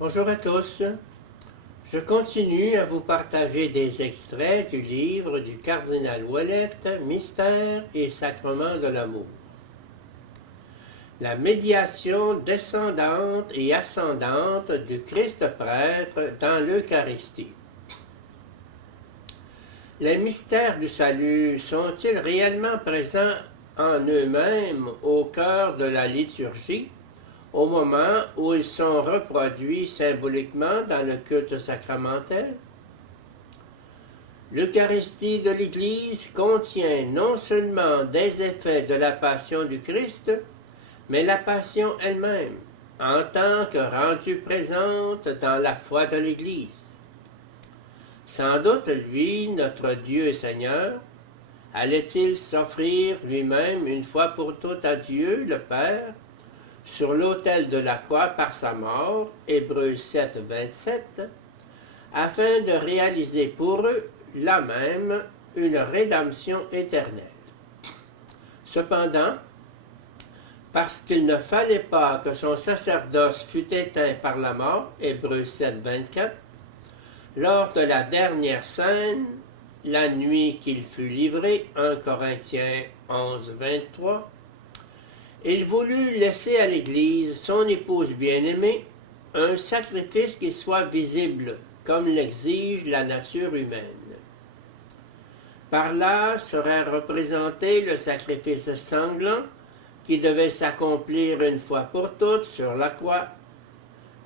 Bonjour à tous. Je continue à vous partager des extraits du livre du cardinal Ouellette, Mystère et sacrement de l'amour. La médiation descendante et ascendante du Christ prêtre dans l'Eucharistie. Les mystères du salut sont-ils réellement présents en eux-mêmes au cœur de la liturgie, au moment où ils sont reproduits symboliquement dans le culte sacramentel? L'Eucharistie de l'Église contient non seulement des effets de la passion du Christ, mais la passion elle-même, en tant que rendue présente dans la foi de l'Église. Sans doute, lui, notre Dieu et Seigneur, allait-il s'offrir lui-même une fois pour toutes à Dieu, le Père, sur l'autel de la croix par sa mort, Hébreux 7, 27, afin de réaliser pour eux, là même, une rédemption éternelle. Cependant, parce qu'il ne fallait pas que son sacerdoce fût éteint par la mort, Hébreux 7, 24, lors de la dernière scène, la nuit qu'il fut livré, 1 Corinthiens 11, 23, il voulut laisser à l'Église, son épouse bien-aimée, un sacrifice qui soit visible, comme l'exige la nature humaine. Par là serait représenté le sacrifice sanglant qui devait s'accomplir une fois pour toutes sur la croix.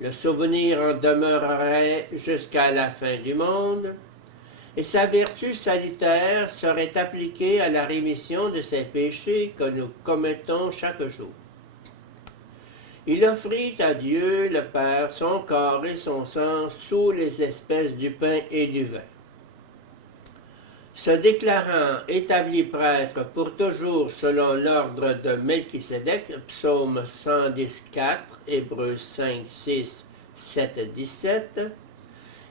Le souvenir en demeurerait jusqu'à la fin du monde, et sa vertu salutaire serait appliquée à la rémission de ces péchés que nous commettons chaque jour. Il offrit à Dieu le Père son corps et son sang sous les espèces du pain et du vin. Se déclarant établi prêtre pour toujours selon l'ordre de Melchisédek, psaume 114, Hébreux 5, 6, 7, 17,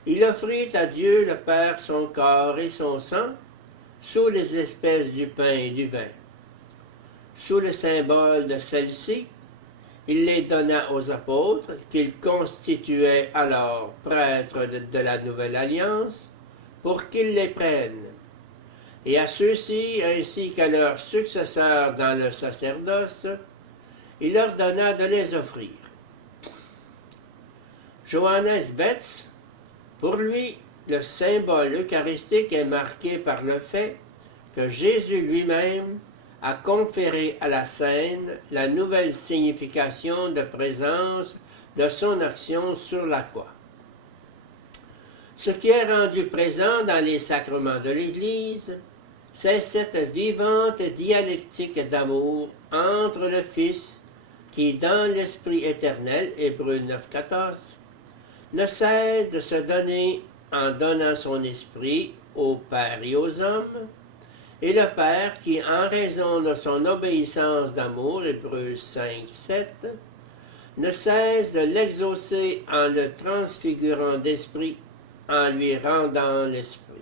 il offrit à Dieu le Père son corps et son sang sous les espèces du pain et du vin. Sous le symbole de celle-ci, il les donna aux apôtres, qu'ils constituaient alors prêtres de la Nouvelle Alliance, pour qu'ils les prennent, et à ceux-ci, ainsi qu'à leurs successeurs dans le sacerdoce, il leur donna de les offrir. Johannes Betz, pour lui, le symbole eucharistique est marqué par le fait que Jésus lui-même a conféré à la scène la nouvelle signification de présence de son action sur la croix. Ce qui est rendu présent dans les sacrements de l'Église, c'est cette vivante dialectique d'amour entre le Fils qui, dans l'Esprit éternel, Hébreux 9, 14, ne cesse de se donner en donnant son esprit au Père et aux hommes, et le Père qui, en raison de son obéissance d'amour, Hébreux 5, 7, ne cesse de l'exaucer en le transfigurant d'esprit, en lui rendant l'esprit.